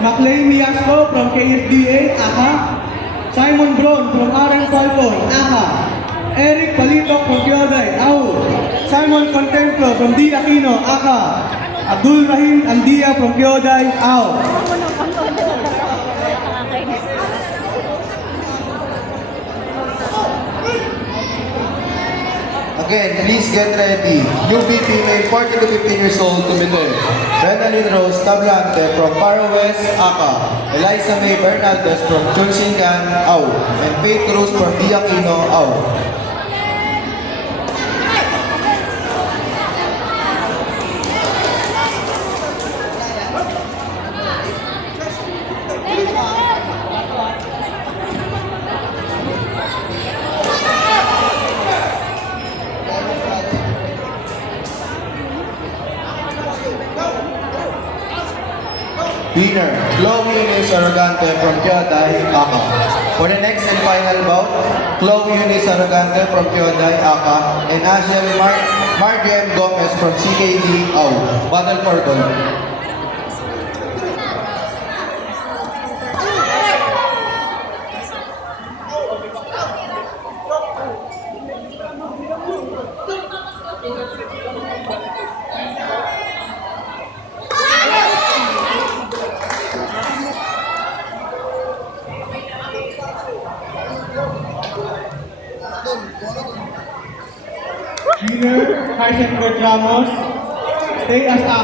Maclay Miasco from KSDA, AHA. Simon Bron from RN Falcon, AHA. Eric Palito from Kyoday, AU. Simon Contemplo from D. Aquino, AHA. Abdul Rahim Andia from Kyoday, AU. Again, please get ready. Newbie female 40 to 15 years old to begin. Renalyn Rose Tablante from Paro West, ACA. Eliza May Bernaldez from Chulsingan, AU. And Faith Cruz from D. Aquino, AU. Winner, Chloe Eunice Arrogante from Kyoday, ACA. For the next and final bout, Chloe Eunice Arrogante from Kyoday, ACA, and Asiel Margem Gomez from CKD, AU. Battle for gold. Winner, Heisenberg Ramos. Stay as AHA.